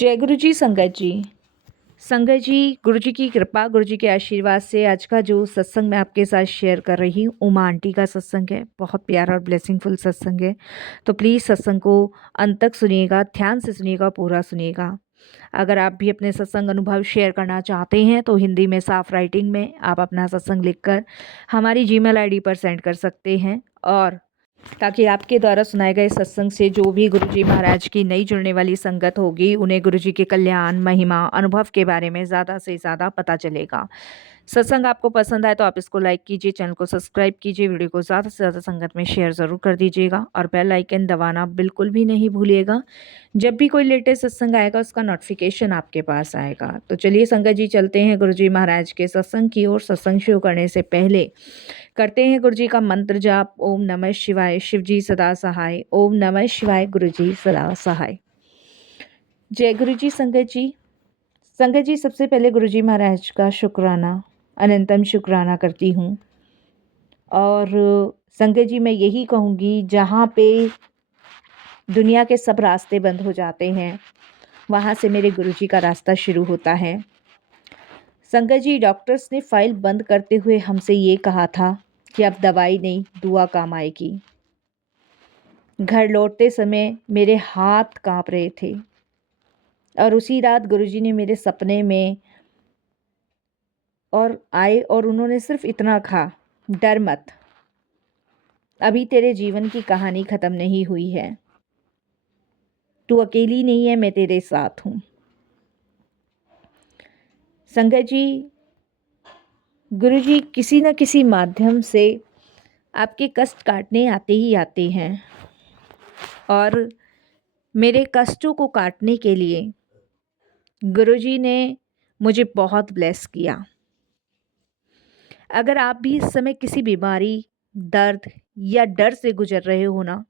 जय गुरु जी। संगत जी, गुरु जी की कृपा, गुरु जी के आशीर्वाद से आज का जो सत्संग मैं आपके साथ शेयर कर रही हूँ, उमा आंटी का सत्संग है। बहुत प्यारा और ब्लेसिंगफुल सत्संग है। तो प्लीज़ सत्संग को अंत तक सुनिएगा, ध्यान से सुनिएगा, पूरा सुनिएगा। अगर आप भी अपने सत्संग अनुभव शेयर करना चाहते हैं तो हिंदी में साफ राइटिंग में आप अपना सत्संग लिखकर हमारी जीमेल आईडी पर सेंड कर सकते हैं, और ताकि आपके द्वारा सुनाए गए सत्संग से जो भी गुरुजी महाराज की नई जुड़ने वाली संगत होगी, उन्हें गुरुजी के कल्याण, महिमा, अनुभव के बारे में ज़्यादा से ज़्यादा पता चलेगा। सत्संग आपको पसंद आए तो आप इसको लाइक कीजिए, चैनल को सब्सक्राइब कीजिए, वीडियो को ज़्यादा से ज़्यादा संगत में शेयर ज़रूर कर दीजिएगा और बेल आइकन दबाना बिल्कुल भी नहीं भूलिएगा। जब भी कोई लेटेस्ट सत्संग आएगा उसका नोटिफिकेशन आपके पास आएगा। तो चलिए संगत जी, चलते हैं गुरुजी महाराज के सत्संग की ओर। सत्संग शुरू करने से पहले करते हैं गुरु जी का मंत्र जाप। ओम नमः शिवाय, शिव जी सदा सहाय। ओम नमः शिवाय, गुरु जी सदा सहाय। जय गुरु जी। संगत जी, सबसे पहले गुरु जी महाराज का शुक्राना, अनंतम शुक्राना करती हूँ। और संगत जी, मैं यही कहूँगी, जहाँ पे दुनिया के सब रास्ते बंद हो जाते हैं वहाँ से मेरे गुरु जी का रास्ता शुरू होता है। संगत जी, डॉक्टर्स ने फाइल बंद करते हुए हमसे ये कहा था कि अब दवाई नहीं, दुआ काम आएगी। घर लौटते समय मेरे हाथ कांप रहे थे, और उसी रात गुरुजी ने मेरे सपने में और आए और उन्होंने सिर्फ इतना कहा, डर मत, अभी तेरे जीवन की कहानी ख़त्म नहीं हुई है, तू अकेली नहीं है, मैं तेरे साथ हूँ। संगत जी, गुरुजी किसी न किसी माध्यम से आपके कष्ट काटने आते ही आते हैं, और मेरे कष्टों को काटने के लिए गुरुजी ने मुझे बहुत ब्लेस किया। अगर आप भी इस समय किसी बीमारी, दर्द या डर से गुजर रहे हो ना,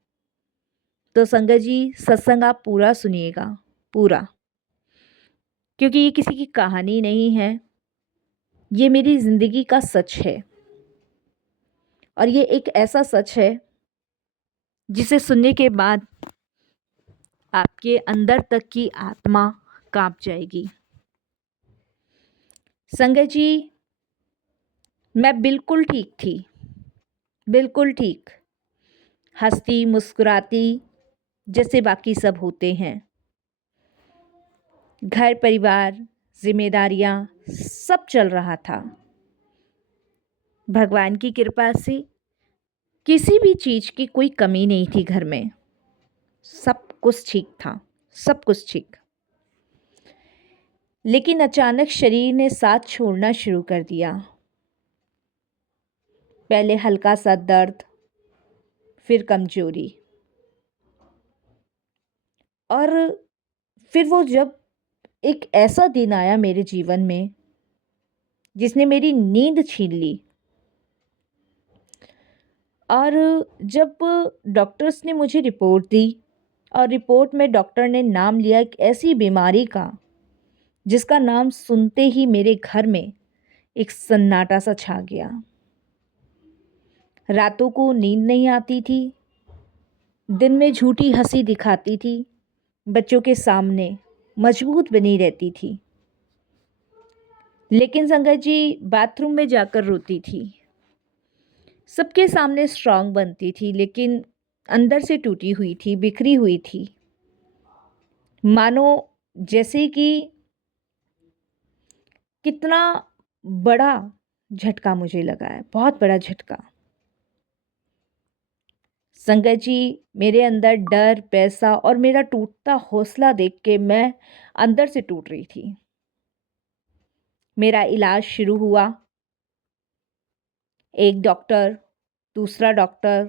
तो संगत जी सत्संग आप पूरा सुनिएगा, पूरा, क्योंकि ये किसी की कहानी नहीं है, ये मेरी ज़िंदगी का सच है। और ये एक ऐसा सच है जिसे सुनने के बाद आपके अंदर तक की आत्मा कांप जाएगी। संगत जी, मैं बिल्कुल ठीक थी, बिल्कुल ठीक, हंसती मुस्कुराती जैसे बाकी सब होते हैं। घर परिवार, जिम्मेदारियां, सब चल रहा था। भगवान की कृपा से किसी भी चीज़ की कोई कमी नहीं थी घर में, सब कुछ ठीक था, सब कुछ ठीक। लेकिन अचानक शरीर ने साथ छोड़ना शुरू कर दिया। पहले हल्का सा दर्द, फिर कमजोरी, और फिर वो जब एक ऐसा दिन आया मेरे जीवन में जिसने मेरी नींद छीन ली। और जब डॉक्टर्स ने मुझे रिपोर्ट दी, और रिपोर्ट में डॉक्टर ने नाम लिया एक ऐसी बीमारी का जिसका नाम सुनते ही मेरे घर में एक सन्नाटा सा छा गया। रातों को नींद नहीं आती थी, दिन में झूठी हंसी दिखाती थी, बच्चों के सामने मजबूत बनी रहती थी, लेकिन संगत जी बाथरूम में जाकर रोती थी। सबके सामने स्ट्रांग बनती थी, लेकिन अंदर से टूटी हुई थी, बिखरी हुई थी, मानो जैसे कि कितना बड़ा झटका मुझे लगा है, बहुत बड़ा झटका। संगत जी, मेरे अंदर डर, पैसा और मेरा टूटता हौसला देख के मैं अंदर से टूट रही थी। मेरा इलाज शुरू हुआ। एक डॉक्टर, दूसरा डॉक्टर,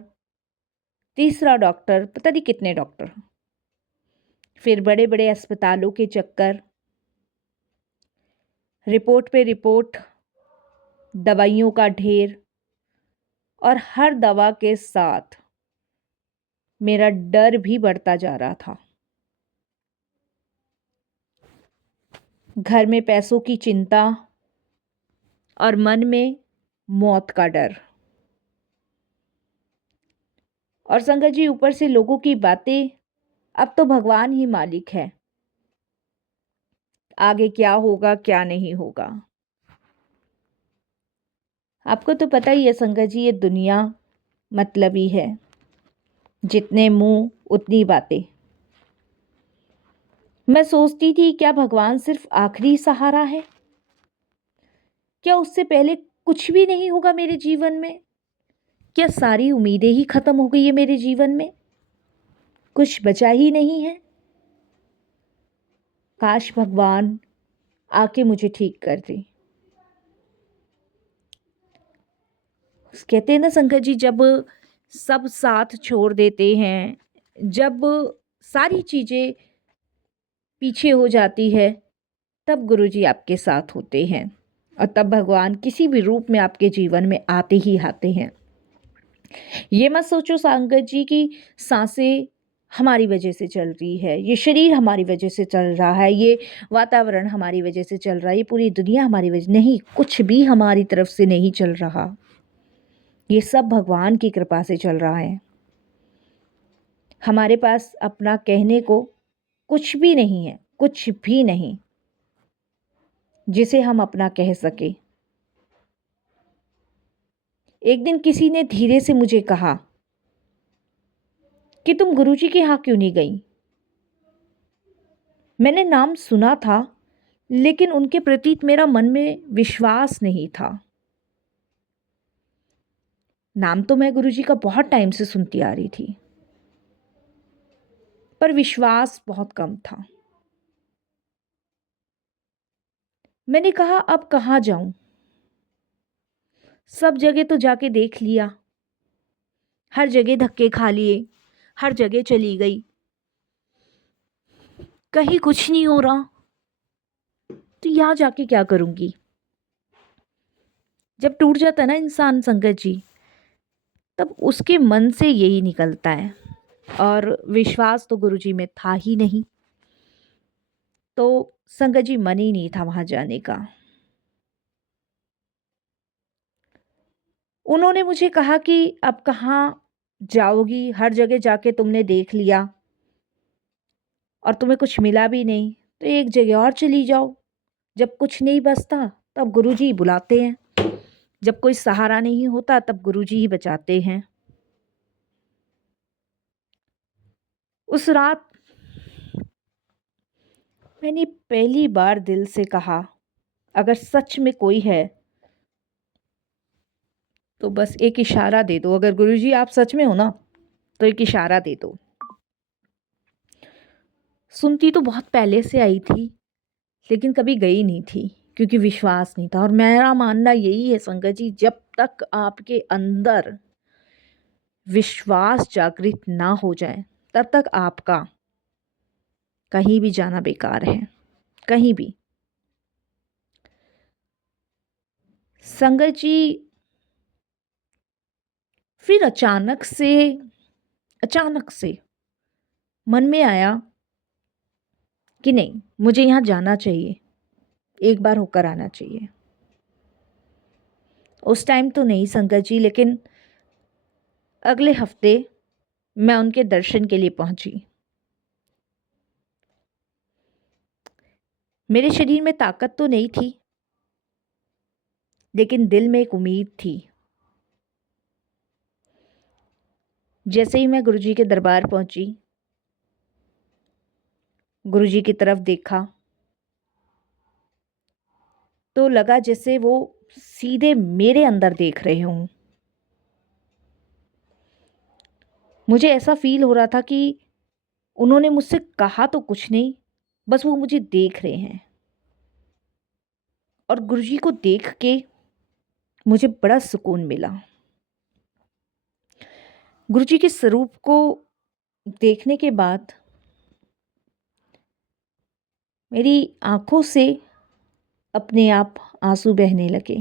तीसरा डॉक्टर, पता नहीं कितने डॉक्टर, फिर बड़े बड़े अस्पतालों के चक्कर, रिपोर्ट पे रिपोर्ट, दवाइयों का ढेर, और हर दवा के साथ मेरा डर भी बढ़ता जा रहा था। घर में पैसों की चिंता और मन में मौत का डर। और संगत जी, ऊपर से लोगों की बातें, अब तो भगवान ही मालिक है, आगे क्या होगा क्या नहीं होगा। आपको तो पता ही है संगत जी, ये दुनिया मतलबी है, जितने मुंह उतनी बातें। मैं सोचती थी क्या भगवान सिर्फ आखिरी सहारा है, क्या उससे पहले कुछ भी नहीं होगा मेरे जीवन में, क्या सारी उम्मीदें ही खत्म हो गई है मेरे जीवन में, कुछ बचा ही नहीं है। काश भगवान आके मुझे ठीक कर दे। कहते हैं ना संकट जी, जब सब साथ छोड़ देते हैं, जब सारी चीजें पीछे हो जाती है, तब गुरुजी आपके साथ होते हैं और तब भगवान किसी भी रूप में आपके जीवन में आते ही आते हैं। ये मत सोचो संगत जी कि सांसें हमारी वजह से चल रही है, ये शरीर हमारी वजह से चल रहा है, ये वातावरण हमारी वजह से चल रहा है, ये पूरी दुनिया हमारी वजह, नहीं, कुछ भी हमारी तरफ से नहीं चल रहा। ये सब भगवान की कृपा से चल रहा है। हमारे पास अपना कहने को कुछ भी नहीं है, कुछ भी नहीं जिसे हम अपना कह सके। एक दिन किसी ने धीरे से मुझे कहा कि तुम गुरुजी के यहाँ क्यों नहीं गई। मैंने नाम सुना था, लेकिन उनके प्रति मेरा मन में विश्वास नहीं था। नाम तो मैं गुरुजी का बहुत टाइम से सुनती आ रही थी, पर विश्वास बहुत कम था। मैंने कहा अब कहाँ जाऊं, सब जगह तो जाके देख लिया, हर जगह धक्के खा लिए, हर जगह चली गई, कहीं कुछ नहीं हो रहा, तो यहाँ जाके क्या करूंगी। जब टूट जाता है ना इंसान संगत जी, तब उसके मन से यही निकलता है, और विश्वास तो गुरुजी में था ही नहीं, तो संगत जी मन ही नहीं था वहां जाने का। उन्होंने मुझे कहा कि अब कहाँ जाओगी, हर जगह जाके तुमने देख लिया और तुम्हें कुछ मिला भी नहीं, तो एक जगह और चली जाओ। जब कुछ नहीं बचता तब गुरुजी ही बुलाते हैं, जब कोई सहारा नहीं होता तब गुरुजी ही बचाते हैं। उस रात मैंने पहली बार दिल से कहा, अगर सच में कोई है तो बस एक इशारा दे दो। अगर गुरुजी आप सच में हो ना, तो एक इशारा दे दो। सुनती तो बहुत पहले से आई थी, लेकिन कभी गई नहीं थी, क्योंकि विश्वास नहीं था। और मेरा मानना यही है संगत जी, जब तक आपके अंदर विश्वास जागृत ना हो जाए, तब तक आपका कहीं भी जाना बेकार है, कहीं भी। संगत जी, फिर अचानक से मन में आया कि नहीं, मुझे यहाँ जाना चाहिए, एक बार होकर आना चाहिए। उस टाइम तो नहीं संगत जी, लेकिन अगले हफ्ते मैं उनके दर्शन के लिए पहुंची। मेरे शरीर में ताकत तो नहीं थी, लेकिन दिल में एक उम्मीद थी। जैसे ही मैं गुरुजी के दरबार पहुंची, गुरुजी की तरफ देखा, तो लगा जैसे वो सीधे मेरे अंदर देख रहे हों। मुझे ऐसा फील हो रहा था कि उन्होंने मुझसे कहा तो कुछ नहीं, बस वो मुझे देख रहे हैं। और गुरुजी को देख के मुझे बड़ा सुकून मिला। गुरुजी के स्वरूप को देखने के बाद मेरी आंखों से अपने आप आंसू बहने लगे।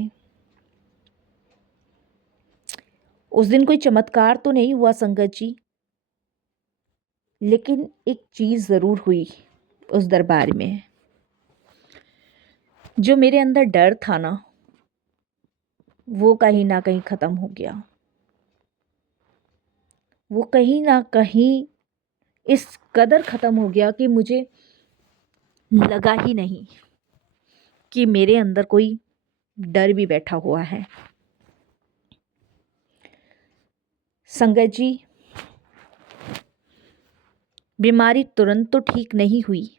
उस दिन कोई चमत्कार तो नहीं हुआ संगत जी, लेकिन एक चीज़ ज़रूर हुई उस दरबार में। जो मेरे अंदर डर था ना, वो कहीं ना कहीं ख़त्म हो गया। वो कहीं ना कहीं इस कदर ख़त्म हो गया कि मुझे लगा ही नहीं कि मेरे अंदर कोई डर भी बैठा हुआ है। संगत जी, बीमारी तुरंत तो ठीक नहीं हुई,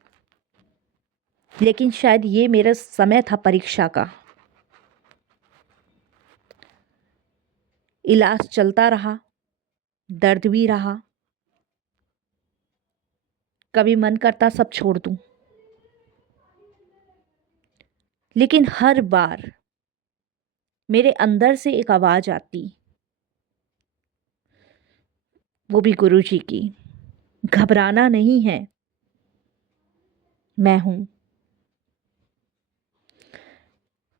लेकिन शायद ये मेरा समय था परीक्षा का। इलाज चलता रहा, दर्द भी रहा, कभी मन करता सब छोड़ दूं, लेकिन हर बार मेरे अंदर से एक आवाज आती, वो भी गुरुजी की, घबराना नहीं है, मैं हूं।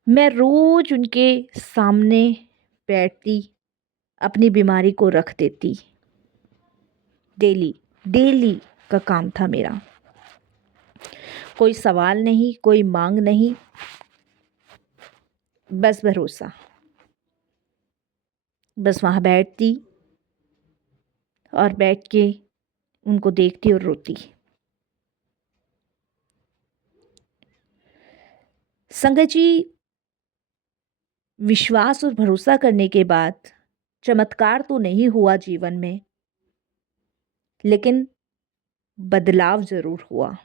मैं रोज उनके सामने बैठती, अपनी बीमारी को रख देती। डेली डेली का काम था मेरा। कोई सवाल नहीं, कोई मांग नहीं, बस भरोसा। बस वहां बैठती और बैठ के उनको देखती और रोती। संगत जी, विश्वास और भरोसा करने के बाद चमत्कार तो नहीं हुआ जीवन में, लेकिन बदलाव जरूर हुआ।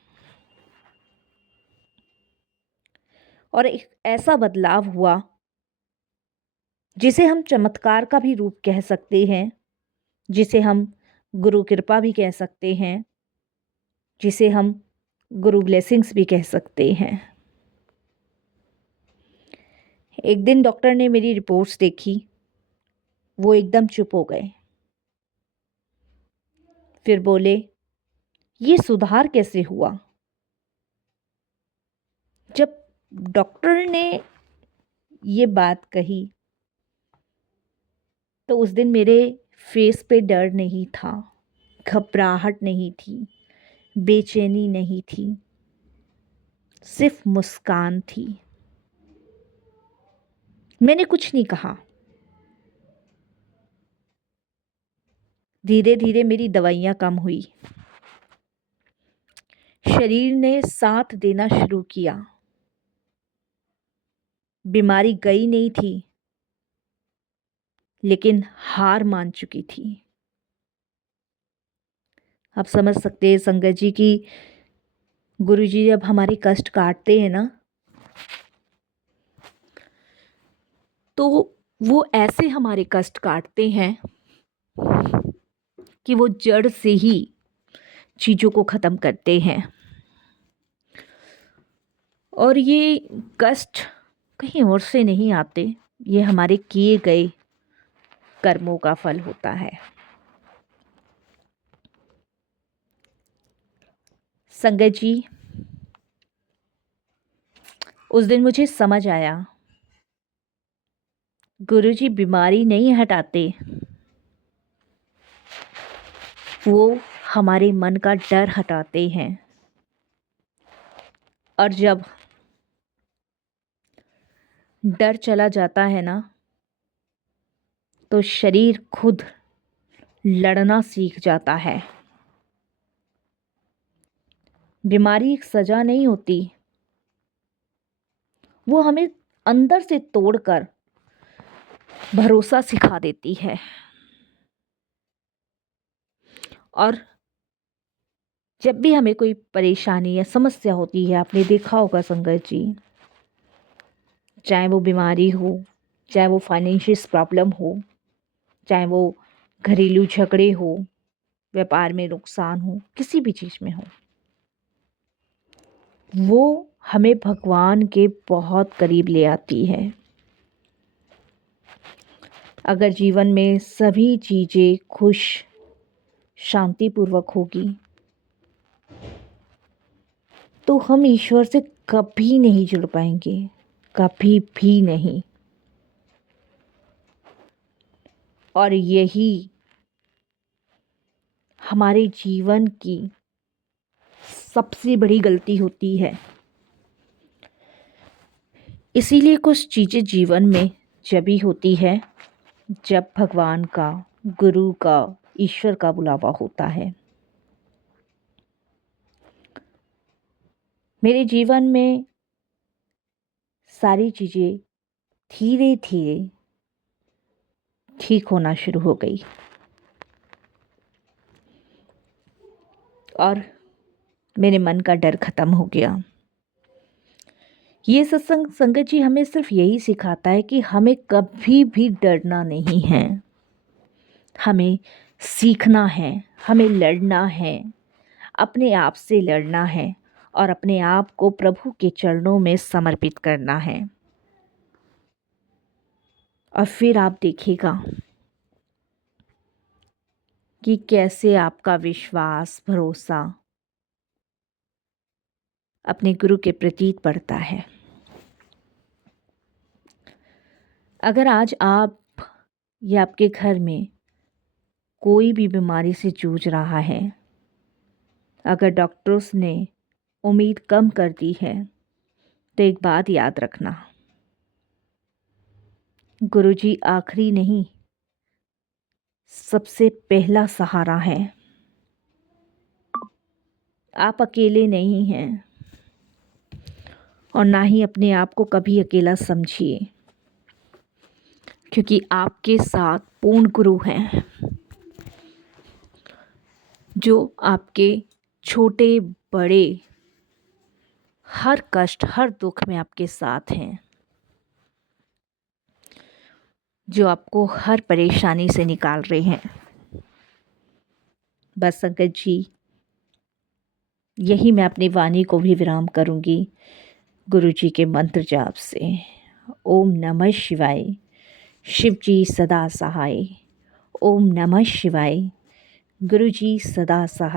और एक ऐसा बदलाव हुआ जिसे हम चमत्कार का भी रूप कह सकते हैं, जिसे हम गुरु कृपा भी कह सकते हैं, जिसे हम गुरु ब्लेसिंग्स भी कह सकते हैं। एक दिन डॉक्टर ने मेरी रिपोर्ट्स देखी, वो एकदम चुप हो गए। फिर बोले, ये सुधार कैसे हुआ? जब डॉक्टर ने ये बात कही तो उस दिन मेरे फेस पे डर नहीं था, घबराहट नहीं थी, बेचैनी नहीं थी, सिर्फ मुस्कान थी। मैंने कुछ नहीं कहा। धीरे धीरे मेरी दवाइयाँ कम हुई, शरीर ने साथ देना शुरू किया। बीमारी गई नहीं थी, लेकिन हार मान चुकी थी। आप समझ सकते हैं संगत जी कि गुरुजी जब हमारे कष्ट काटते हैं ना, तो वो ऐसे हमारे कष्ट काटते हैं कि वो जड़ से ही चीज़ों को ख़त्म करते हैं। और ये कष्ट कहीं और से नहीं आते, ये हमारे किए गए कर्मों का फल होता है। संगत जी, उस दिन मुझे समझ आया, गुरुजी बीमारी नहीं हटाते, वो हमारे मन का डर हटाते हैं। और जब डर चला जाता है ना, तो शरीर खुद लड़ना सीख जाता है। बीमारी एक सजा नहीं होती, वो हमें अंदर से तोड़कर भरोसा सिखा देती है। और जब भी हमें कोई परेशानी या समस्या होती है, आपने देखा होगा संगत जी, चाहे वो बीमारी हो, चाहे वो फाइनेंशियल प्रॉब्लम हो, चाहे वो घरेलू झगड़े हो, व्यापार में नुकसान हो, किसी भी चीज़ में हो, वो हमें भगवान के बहुत करीब ले आती है। अगर जीवन में सभी चीज़ें खुश शांतिपूर्वक होगी, तो हम ईश्वर से कभी नहीं जुड़ पाएंगे, कभी भी नहीं। और यही हमारे जीवन की सबसे बड़ी गलती होती है। इसीलिए कुछ चीज़ें जीवन में जब भी होती है, जब भगवान का, गुरु का, ईश्वर का बुलावा होता है। मेरे जीवन में सारी चीज़ें धीरे धीरे ठीक होना शुरू हो गई और मेरे मन का डर ख़त्म हो गया। ये सत्संग संगत जी हमें सिर्फ यही सिखाता है कि हमें कभी भी डरना नहीं है, हमें सीखना है, हमें लड़ना है, अपने आप से लड़ना है और अपने आप को प्रभु के चरणों में समर्पित करना है। और फिर आप देखिएगा कि कैसे आपका विश्वास, भरोसा अपने गुरु के प्रति बढ़ता है। अगर आज आप या आपके घर में कोई भी बीमारी से जूझ रहा है, अगर डॉक्टर्स ने उम्मीद कम कर दी है, तो एक बात याद रखना, गुरुजी आखिरी नहीं, सबसे पहला सहारा है। आप अकेले नहीं हैं और ना ही अपने आप को कभी अकेला समझिए, क्योंकि आपके साथ पूर्ण गुरु हैं जो आपके छोटे बड़े हर कष्ट, हर दुख में आपके साथ हैं, जो आपको हर परेशानी से निकाल रहे हैं। बस संगत जी, यही मैं अपनी वाणी को भी विराम करूंगी गुरु जी के मंत्र जाप से। ओम नमः शिवाय, शिव जी सदा सहाय। ओम नमः शिवाय, गुरु जी सदा सहाय।